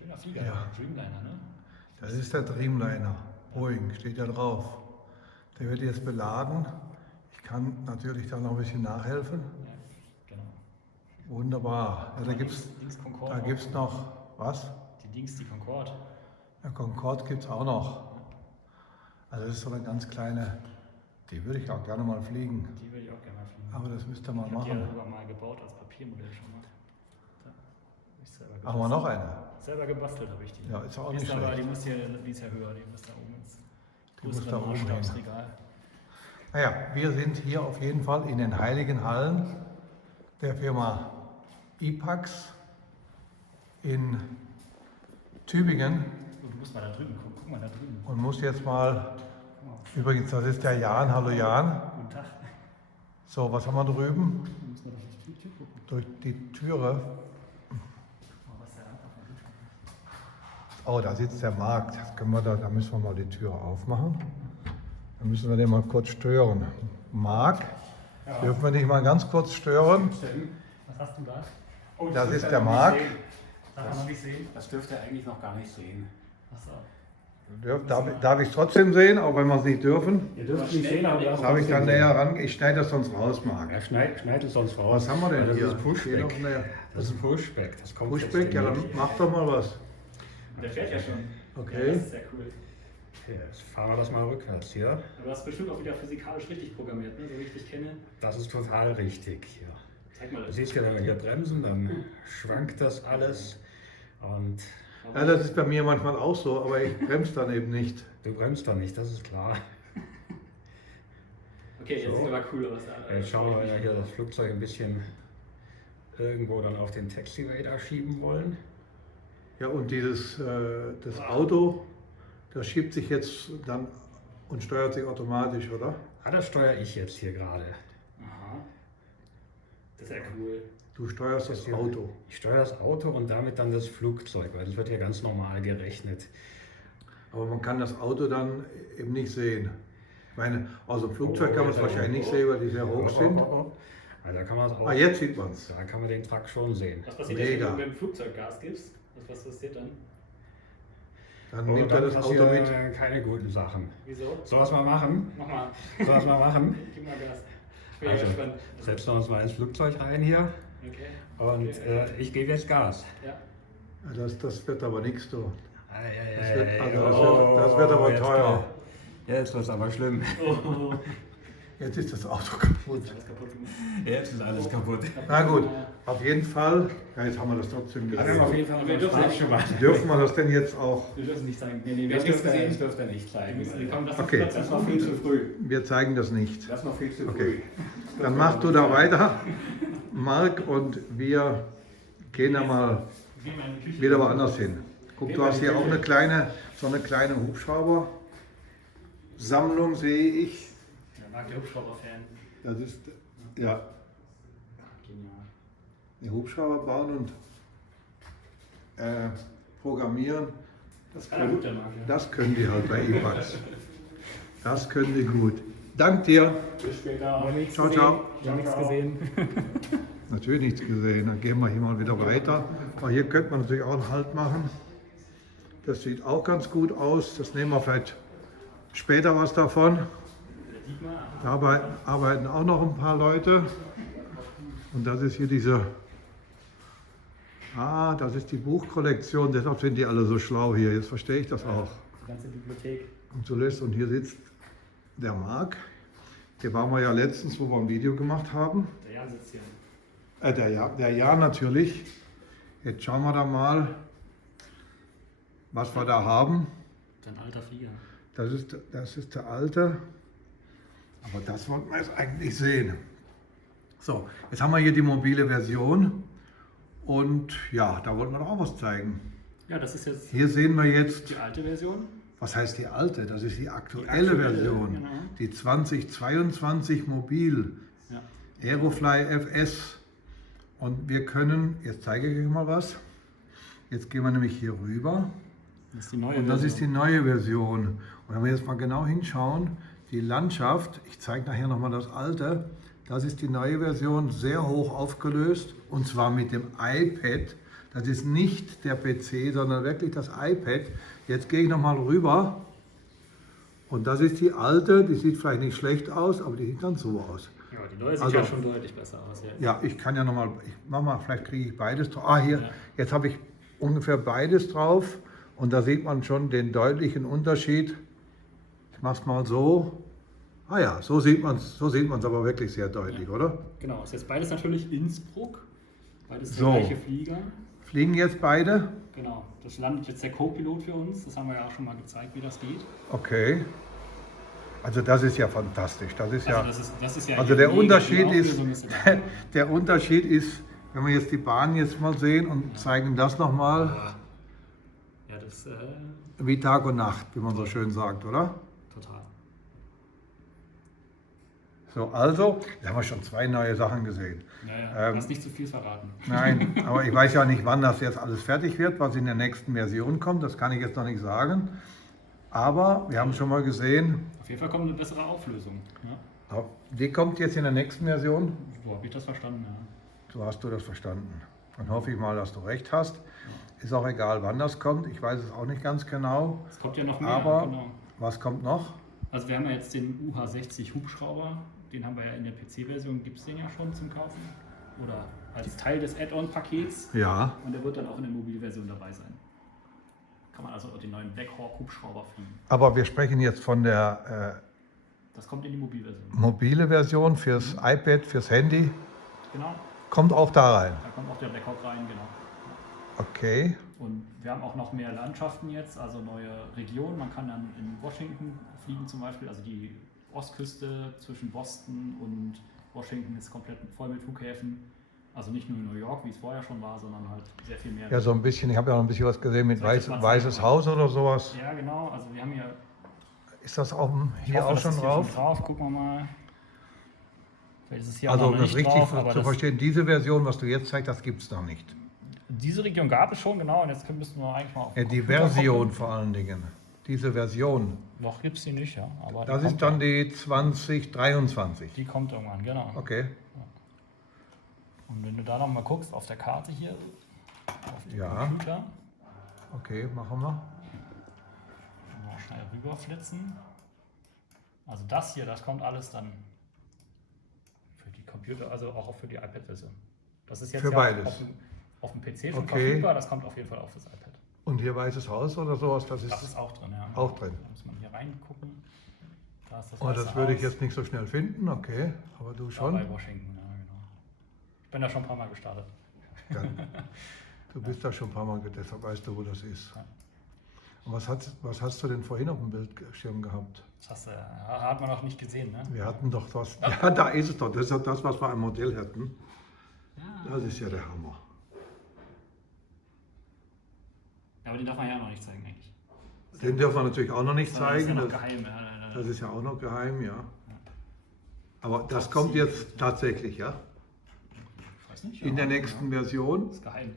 Schöner Flieger, Ja. Dreamliner, ne? Das ist der Dreamliner. Boeing steht da drauf. Der wird jetzt beladen. Ich kann natürlich da noch ein bisschen nachhelfen. Ja, genau. Wunderbar. Ja, da gibt Dings Concorde. es noch was? Die Concorde. Ja, Concorde gibt es auch noch. Also das ist so eine ganz kleine, die würde ich auch gerne mal fliegen. Die würde ich auch gerne mal fliegen. Aber das müsst ihr mal Ich habe die machen. ja sogar mal gebaut als Papiermodell schon mal. Da. Hab ich selber Machen wir noch eine? Selber gebastelt habe ich die. Ja, ist auch Die nicht aber, schlecht. die ist ja höher, die muss da oben ins Die muss da größere oben hin. Maßstabsregal. Naja, wir sind hier auf jeden Fall in den heiligen Hallen der Firma IPAX in Tübingen Oh, du musst mal da drüben gucken. Guck mal da drüben. und muss jetzt mal, Guck mal. übrigens, das ist der Jan, hallo Jan. Guten Tag. So, was haben wir drüben? Du musst nur durch die Tür gucken. Durch die Türe. Guck mal, was der Rand auf dem Bildschirm ist. Oh, da sitzt der Markt. Das können wir da müssen wir mal die Türe aufmachen. Dann müssen wir den mal kurz stören. Marc, dürfen wir dich mal ganz kurz stören? Was hast du da? Oh, Das dürft ist ihr der noch nicht Marc. sehen. Darf man noch nicht sehen? Das dürft ihr eigentlich noch gar nicht sehen. Achso. Darf ich es trotzdem sehen, auch wenn wir es nicht dürfen? Ihr dürft nicht sehen, aber Darf ich da näher ran? Ich schneide das sonst raus, Marc. Ja, schneid es sonst raus. Was haben wir denn Das hier? ist Hier noch Pushback. eine Das ist Pushback. Das kommt Pushback, jetzt ja dann demnächst. mach doch mal was. Der fährt ja schon. Ja, Okay. das ist sehr cool. Okay, jetzt fahren wir das mal rückwärts hier. Aber du hast bestimmt auch wieder physikalisch richtig programmiert, ne? So wie ich dich kenne. Das ist total richtig hier. Zeig mal Du das. siehst ja, wenn wir hier bremsen, dann schwankt das alles. Und Ja, das ist bei mir manchmal auch so, aber ich bremse dann eben nicht. du bremst dann nicht, das ist klar. Okay, jetzt So. sieht aber cool aus. Jetzt schauen wir, wenn wir hier das Flugzeug ein bisschen irgendwo dann auf den Taxiradar schieben wollen. Ja, und das Auto, das schiebt sich jetzt dann und steuert sich automatisch, oder? Ah, das steuere ich jetzt hier gerade. Aha. Das ist ja cool. Du steuerst das hier- Auto. Ich steuere das Auto und damit dann das Flugzeug, weil das wird hier ganz normal gerechnet. Aber man kann das Auto dann eben nicht sehen. Ich meine, aus dem Flugzeug kann man es Oh, wahrscheinlich nicht sehen, weil die sehr hoch sind. Also da kann man es auch. Ah, jetzt sieht man es. Da kann man den Truck schon sehen. Was passiert Mega. jetzt, wenn du mit dem Flugzeug Gas gibst? Was passiert dann? Dann Oh, nimmt er dann das Auto mit. passieren keine guten Sachen. Wieso? Soll es mal machen? Mach mal. Soll es mal machen? Gib mal Gas. Ich bin ja Also, gespannt. setzen wir uns mal ins Flugzeug rein hier Okay. und Okay. ich gebe jetzt Gas. Ja. Ja, das wird aber nichts, du. Das das wird aber teuer. Jetzt wird es aber schlimm. Oh. Jetzt ist das Auto kaputt. Alles kaputt gemacht. Jetzt ist alles kaputt. Na gut, auf jeden Fall. Ja, jetzt haben wir das trotzdem Dann haben wir auf gesehen. jeden Fall Wir dürfen unseren nicht schon mal. Dürfen wir das denn jetzt auch? Wir dürfen nicht zeigen. Nee, wir Das haben nichts dürft gesehen. ihr nicht zeigen. Das Okay. Das ist noch viel zu früh. Wir zeigen das nicht. Das ist noch viel zu früh. Okay. Dann machst du da weiter, Marc, und wir gehen da mal Gehen wir in die Küche. wieder woanders hin. Guck, du hast hier auch so eine kleine Hubschrauber-Sammlung, sehe ich. Ja, mag der Hubschrauber-Fan. Das ist, ja, Genial. die Hubschrauber bauen und programmieren. Das Kann er gut, der Marc, ja. das können die halt bei IPAX. Das können die gut. Dank dir. Bis später. Ciao, ciao. Wir haben nichts gesehen. Natürlich nichts gesehen. Dann gehen wir hier mal wieder weiter. Aber hier könnte man natürlich auch einen Halt machen. Das sieht auch ganz gut aus. Das nehmen wir vielleicht später was davon. Da arbeiten auch noch ein paar Leute. Und das ist hier das ist die Buchkollektion. Deshalb sind die alle so schlau hier. Jetzt verstehe ich das auch. Die ganze Bibliothek. Und so lässt, und hier sitzt der Marc. Hier waren wir ja letztens, wo wir ein Video gemacht haben. Der Jan sitzt hier. Der Jan natürlich. Jetzt schauen wir da mal, was wir da haben. Dein alter Flieger. Das ist der alte. Aber das wollten wir jetzt eigentlich sehen. So, jetzt haben wir hier die mobile Version. Und ja, da wollten wir doch auch was zeigen. Ja, das ist jetzt Hier sehen wir jetzt, die alte Version. was heißt die alte? Das ist die aktuelle Version. Genau. Die 2022 Mobil. Ja. Aerofly FS. Und wir können, jetzt zeige ich euch mal was. Jetzt gehen wir nämlich hier rüber. Das ist die neue Und das ist die Version. neue Version. Und wenn wir jetzt mal genau hinschauen, die Landschaft, ich zeige nachher nochmal das alte, das ist die neue Version, sehr hoch aufgelöst. Und zwar mit dem iPad Das ist nicht der PC, sondern wirklich das iPad. Jetzt gehe ich nochmal rüber. Und das ist die alte, die sieht vielleicht nicht schlecht aus, aber die sieht dann so aus. Ja, die neue sieht Also- ja schon deutlich besser aus. Ja. Ja, ich kann ja nochmal, ich mach mal, vielleicht kriege ich beides drauf. Ah, hier, Ja. jetzt habe ich ungefähr beides drauf und da sieht man schon den deutlichen Unterschied. Ich mache es mal so. Ah ja, so sieht man es aber wirklich sehr deutlich, oder? Genau, ist jetzt beides natürlich Innsbruck. Beides der So. gleiche Flieger. Fliegen jetzt beide? Genau, das landet jetzt der Co-Pilot für uns. Das haben wir ja auch schon mal gezeigt, wie das geht. Okay. Also das ist ja fantastisch. Das ist ja, Das ist ja also der mega, Unterschied die ist, Auflösung ist ja da. der Unterschied ist, wenn wir jetzt die Bahn jetzt mal sehen und zeigen das nochmal, Ja, das wie Tag und Nacht, wie man so schön sagt, oder? total. So, also, da haben wir schon zwei neue Sachen gesehen. Naja, hast nicht zu viel verraten. Nein, aber ich weiß ja nicht, wann das jetzt alles fertig wird, was in der nächsten Version kommt. Das kann ich jetzt noch nicht sagen. Aber wir haben schon mal gesehen, Auf jeden Fall kommt eine bessere Auflösung. Ja? die kommt jetzt in der nächsten Version. So habe ich das verstanden. Ja. So hast du das verstanden. Dann hoffe ich mal, dass du recht hast. Ist auch egal, wann das kommt. Ich weiß es auch nicht ganz genau. Es kommt ja noch mehr. Aber Genau. was kommt noch? Also wir haben ja jetzt den UH-60 Hubschrauber. Den haben wir ja in der PC-Version, gibt es den ja schon zum Kaufen. Oder als Teil des Add-on-Pakets. Ja, Und der wird dann auch in der Mobilversion dabei sein. Kann man also auch den neuen Black Hawk Hubschrauber fliegen. aber wir sprechen jetzt von der Das kommt in die Mobilversion. mobile Version fürs iPad, fürs Handy. Genau, Kommt auch da rein. da kommt auch der Black Hawk rein, genau. Okay. Und wir haben auch noch mehr Landschaften jetzt, also neue Regionen. Man kann dann in Washington fliegen zum Beispiel, also die Ostküste zwischen Boston und Washington ist komplett voll mit Flughäfen. Also nicht nur in New York, wie es vorher schon war, sondern halt sehr viel mehr. Ja, so ein bisschen. Ich habe ja noch ein bisschen was gesehen mit Soll ich das mal Weißes zeigen? Haus oder sowas. Ja, genau. Also wir haben hier, Ist das ich hier hoffe, auch das schon ist hier drauf? schon drauf. Gucken wir mal. Vielleicht ist es hier auch Also, noch um das nicht richtig drauf, aber zu verstehen, diese Version, was du jetzt zeigst, das gibt es noch nicht. diese Region gab es schon, genau. Und jetzt müssen wir eigentlich mal auf Ja, den die Computer Version gucken. vor allen Dingen. Diese Version. Noch gibt es die nicht, ja. Aber Das die ist kommt dann ja. die 2023. Die kommt irgendwann, genau. Okay. Und wenn du da noch mal guckst auf der Karte hier, auf dem Ja. Computer, Okay, machen wir. mal schnell rüberflitzen. Also das hier, das kommt alles dann für die Computer, also auch für die iPad-Version. Das ist jetzt Für ja beides. auf dem PC schon Okay. verfügbar, das kommt auf jeden Fall auf das iPad. Und hier Weißes Haus oder sowas, das Das ist. ist auch drin, ja. Auch drin. Da muss man hier reingucken. Da ist das Oh, das Weiße würde ich Haus. jetzt nicht so schnell finden, okay. Aber du Da schon. bei Washington, ja, genau. Ich bin da schon ein paar Mal gestartet. Dann, du bist da schon ein paar Mal, deshalb weißt du, wo das ist. Ja. Und was hast du denn vorhin auf dem Bildschirm gehabt? Das hat man noch nicht gesehen, ne? Wir hatten doch was. Ja, da ist es doch. Das ist doch das, was wir am Modell hatten. Das ist ja der Hammer. Ja, aber den darf man ja noch nicht zeigen, eigentlich. Den dürfen wir natürlich auch noch nicht Das ist ja zeigen. noch Das, geheim, ja. das ist ja auch noch geheim, ja. Aber das Top kommt Secret. jetzt tatsächlich, ja. Ich weiß nicht. In der ja. nächsten Version. Das ist geheim.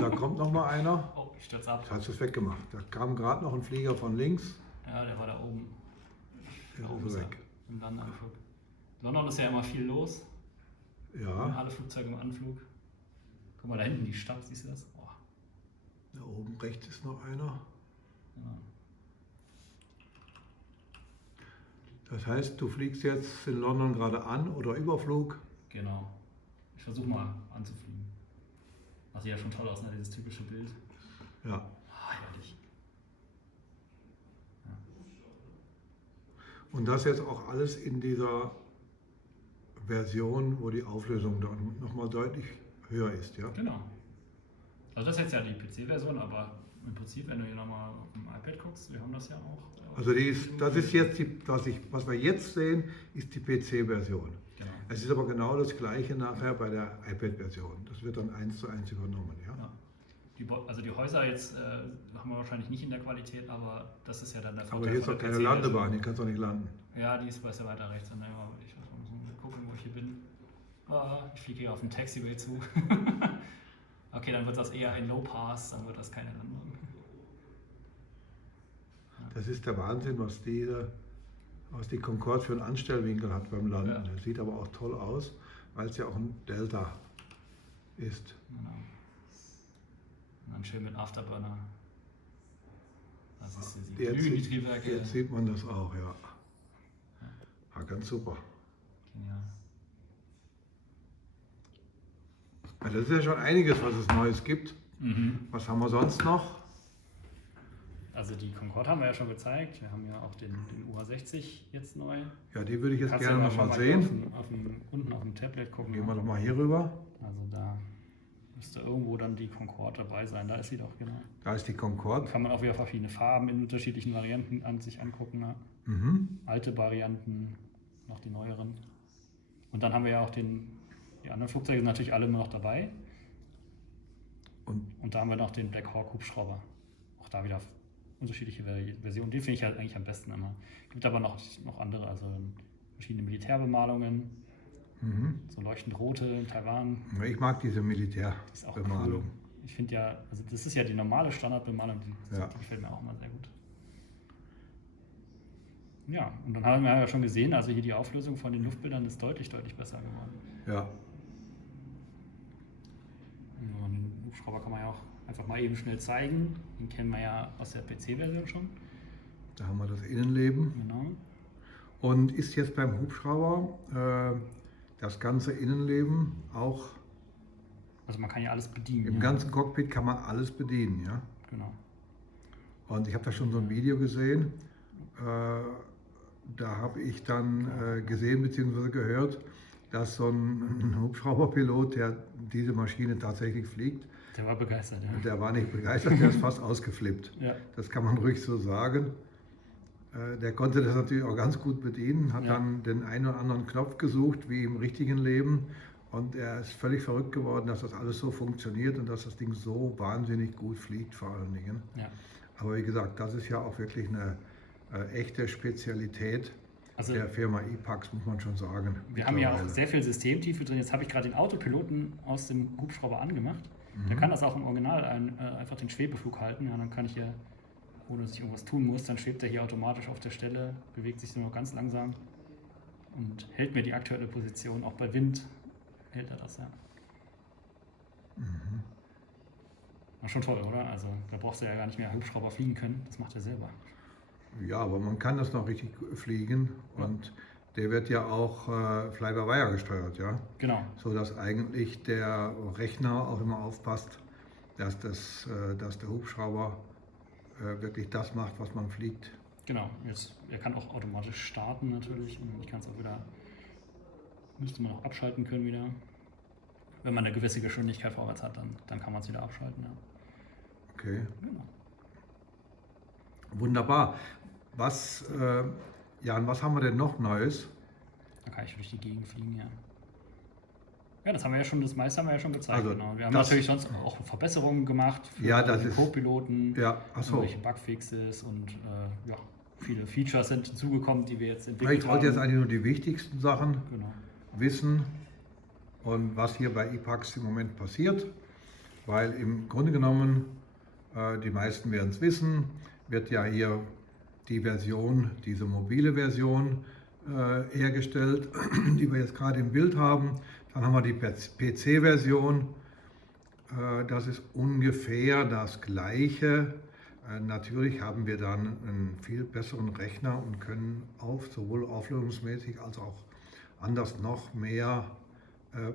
Da kommt noch mal einer. Oh, ich stürze ab. Jetzt hast du es weggemacht. Da kam gerade noch ein Flieger von links. Ja, der war da oben. Jetzt Da oben ist er er. weg. Im Landanflug. In London ist ja immer viel los. Ja, Alle Flugzeuge im Anflug. Guck mal, da hinten die Stadt, siehst du das? Oh, da oben rechts ist noch einer. ja. Das heißt, du fliegst jetzt in London gerade an oder Überflug. Genau. Ich versuche mal anzufliegen. Das sieht ja schon toll aus, ne? Dieses typische Bild. Ja. Ah, herrlich. Und das jetzt auch alles in dieser Version, wo die Auflösung dann nochmal deutlich höher ist, ja? Genau. Also das ist jetzt ja die PC-Version, aber im Prinzip, wenn du hier nochmal auf dem iPad guckst, wir haben das ja auch. Also das ist jetzt, was wir jetzt sehen, ist die PC-Version. Genau. Es ist aber genau das gleiche nachher bei der iPad-Version. Das wird dann 1:1 übernommen, ja? Ja. Also die Häuser jetzt haben wir wahrscheinlich nicht in der Qualität, aber das ist ja dann der Vorteil. Aber hier ist von doch der keine PC-Version. Landebahn, hier kannst du doch nicht landen. Ja, die ist besser weiter rechts. Und dann ich muss mal gucken, wo ich hier bin. Ich fliege hier auf den Taxiway zu. Okay, dann wird das eher ein Low Pass, dann wird das keine Landung. Das ist der Wahnsinn, was die Concorde für einen Anstellwinkel hat beim Landen. Ja. Das sieht aber auch toll aus, weil es ja auch ein Delta ist. Genau. Dann schön mit Afterburner. Da siehst du, sie Jetzt glühen die sieht- Triebwerke. Jetzt sieht man das auch, ja. Ja, ganz super. Genial. Ja, das ist ja schon einiges, was es Neues gibt. Mhm. Was haben wir sonst noch? Also die Concorde haben wir ja schon gezeigt. Wir haben ja auch den UH60 jetzt neu. Ja, die würde ich jetzt Kannst gerne ja noch mal schon sehen. unten auf dem Tablet gucken. Gehen wir doch mal hier rüber. Also da müsste irgendwo dann die Concorde dabei sein. Da ist sie doch, genau. Da ist die Da Concorde. kann man auch wieder verschiedene Farben in unterschiedlichen Varianten sich angucken. Ne? Mhm. Alte Varianten, noch die neueren. Und dann haben wir ja auch die anderen Flugzeuge sind natürlich alle immer noch dabei. Und Da haben wir noch den Black Hawk Hubschrauber. Auch da wieder unterschiedliche Versionen. Den finde ich halt eigentlich am besten immer. Gibt aber noch andere, also verschiedene Militärbemalungen. So leuchtend rote in Taiwan. ich mag diese Die ist auch Militärbemalung. cool. Ich finde ja, also das ist ja die normale Standardbemalung, die Ja. gefällt mir auch immer sehr gut. Ja, und dann haben wir ja schon gesehen, also hier die Auflösung von den Luftbildern ist deutlich, deutlich besser geworden. Ja, Und den Hubschrauber kann man ja auch einfach mal eben schnell zeigen. Den kennen wir ja aus der PC-Version schon. da haben wir das Innenleben. Genau. Und ist jetzt beim Hubschrauber das ganze Innenleben auch Also man kann ja alles bedienen. im ja. ganzen Cockpit kann man alles bedienen, ja. Genau. Und ich habe da schon so ein Video gesehen. Da habe ich dann gesehen bzw. gehört, dass so ein Hubschrauberpilot, der diese Maschine tatsächlich fliegt, Der war begeistert, ja. der war nicht begeistert, der ist fast ausgeflippt. Ja. Das kann man ruhig so sagen. Der konnte das natürlich auch ganz gut bedienen, hat Ja. dann den einen oder anderen Knopf gesucht, wie im richtigen Leben. Und er ist völlig verrückt geworden, dass das alles so funktioniert und dass das Ding so wahnsinnig gut fliegt vor allen Dingen. Ja. Aber wie gesagt, das ist ja auch wirklich eine echte Spezialität Also der Firma IPAX, muss man schon sagen. wir haben ja auch mittlerweile. sehr viel Systemtiefe drin. Jetzt habe ich gerade den Autopiloten aus dem Hubschrauber angemacht. Der kann das auch im Original einfach den Schwebeflug halten. Ja, dann kann ich hier, ohne dass ich irgendwas tun muss, dann schwebt er hier automatisch auf der Stelle, bewegt sich nur noch ganz langsam und hält mir die aktuelle Position. Auch bei Wind hält er das, ja. Na, schon toll, oder? Also da brauchst du ja gar nicht mehr Hubschrauber fliegen können. Das macht er selber. Ja, aber man kann das noch richtig fliegen und der wird ja auch Fly-by-Wire gesteuert, ja. Genau. So dass eigentlich der Rechner auch immer aufpasst, dass der Hubschrauber wirklich das macht, was man fliegt. Genau, er kann auch automatisch starten natürlich und ich kann es auch wieder, müsste man auch abschalten können wieder. Wenn man eine gewisse Geschwindigkeit vorwärts hat, dann kann man es wieder abschalten. Ja. Okay, Genau. wunderbar. Jan, was haben wir denn noch Neues? Dann kann ich durch die Gegend fliegen, ja. Ja, das meiste haben wir ja schon gezeigt. Also Genau. Wir haben das- natürlich sonst auch Verbesserungen gemacht für Ja, das den ist- Co-Piloten, Ja, achso. irgendwelche Bugfixes und ja, viele Features sind hinzugekommen, die wir jetzt Ich entwickelt wollte jetzt haben. eigentlich nur die wichtigsten Sachen Genau. wissen und was hier bei IPAX im Moment passiert, weil im Grunde genommen, die meisten werden es wissen, wird ja hier die Version, diese mobile Version hergestellt, die wir jetzt gerade im Bild haben. Dann haben wir die PC-Version, das ist ungefähr das Gleiche. Natürlich haben wir dann einen viel besseren Rechner und können sowohl auflösungsmäßig als auch anders noch mehr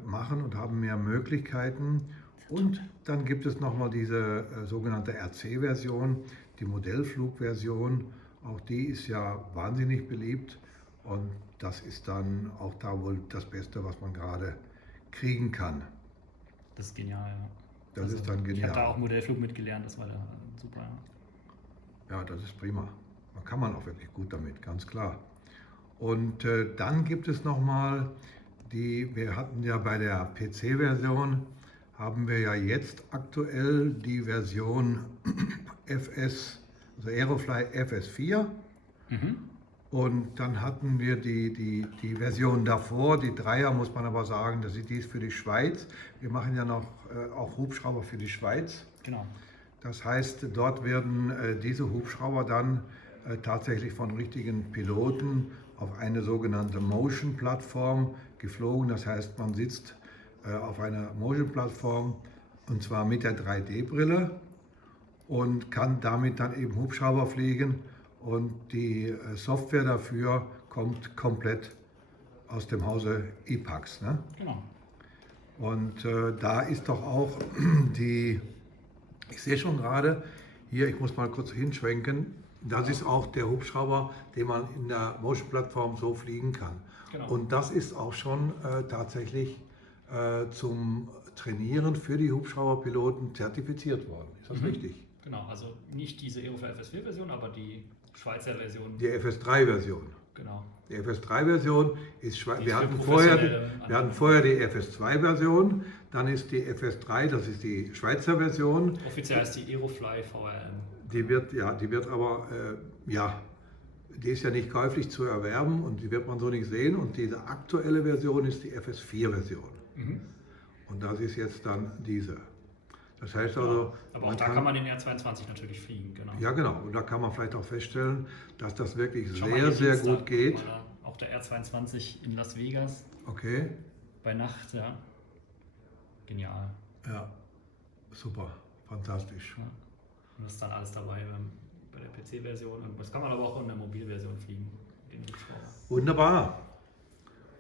machen und haben mehr Möglichkeiten. Und dann gibt es nochmal diese sogenannte RC-Version, die Modellflugversion. Auch die ist ja wahnsinnig beliebt und das ist dann auch da wohl das Beste, was man gerade kriegen kann. Das ist genial, ja. Das ist dann Ich genial. habe da auch Modellflug mitgelernt, das war da super. Ja. Ja, das ist prima. Da kann man auch wirklich gut damit, ganz klar. Und dann gibt es nochmal wir hatten ja bei der PC-Version, haben wir ja jetzt aktuell die Version FS, also Aerofly FS4. Und dann hatten wir die Version davor, die 3er muss man aber sagen, die ist für die Schweiz. Wir machen ja noch auch Hubschrauber für die Schweiz. Genau. Das heißt, dort werden diese Hubschrauber dann tatsächlich von richtigen Piloten auf eine sogenannte Motion-Plattform geflogen. Das heißt, man sitzt auf einer Motion-Plattform und zwar mit der 3D-Brille und kann damit dann eben Hubschrauber fliegen. Und die Software dafür kommt komplett aus dem Hause IPAX. Ne? Genau. Und da ist doch auch ich sehe schon gerade, hier, ich muss mal kurz hinschwenken, das ist auch der Hubschrauber, den man in der Motion-Plattform so fliegen kann. Genau. Und das ist auch schon tatsächlich zum Trainieren für die Hubschrauberpiloten zertifiziert worden. Ist das richtig? Genau, also nicht diese Aerofly FS4-Version, aber die Schweizer Version. Die FS3-Version. Genau. Die FS3-Version ist Die wir ist für hatten professionelle vorher die FS2-Version, dann ist die FS3, das ist die Schweizer Version. Offiziell heißt die Aerofly VRM. Die wird aber, die ist ja nicht käuflich zu erwerben und die wird man so nicht sehen. Und diese aktuelle Version ist die FS4-Version. Und das ist jetzt dann diese. Das heißt also, aber auch da kann man den R22 natürlich fliegen, genau. Ja, genau. Und da kann man vielleicht auch feststellen, dass das wirklich Schau mal, sehr, hier sehr Dienstag, gut geht. guck mal da, auch der R22 in Las Vegas Okay, bei Nacht, ja. Genial. ja, super, fantastisch. Ja. Und das ist dann alles dabei bei der PC-Version. Und das kann man aber auch in der Mobilversion fliegen, den Hubschrauber. Wunderbar.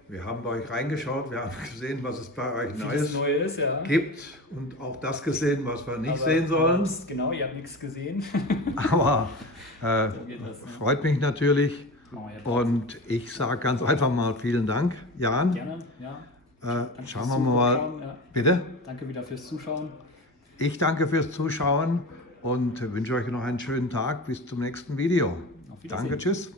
Wir haben bei euch reingeschaut, wir haben gesehen, was es bei euch Vieles Neues Neue ist, ja. gibt und auch das gesehen, was wir nicht Aber sehen sollen. Genau, ihr habt nichts gesehen. Aber geht das, ne? freut mich natürlich Machen wir jetzt. und ich sage ganz einfach mal vielen Dank, Jan. Gerne, ja. Danke Schauen fürs wir mal. Zuschauen, ja. Bitte? Danke wieder fürs Zuschauen. Ich danke fürs Zuschauen und wünsche euch noch einen schönen Tag. Bis zum nächsten Video. Auf Wiedersehen. Danke, tschüss.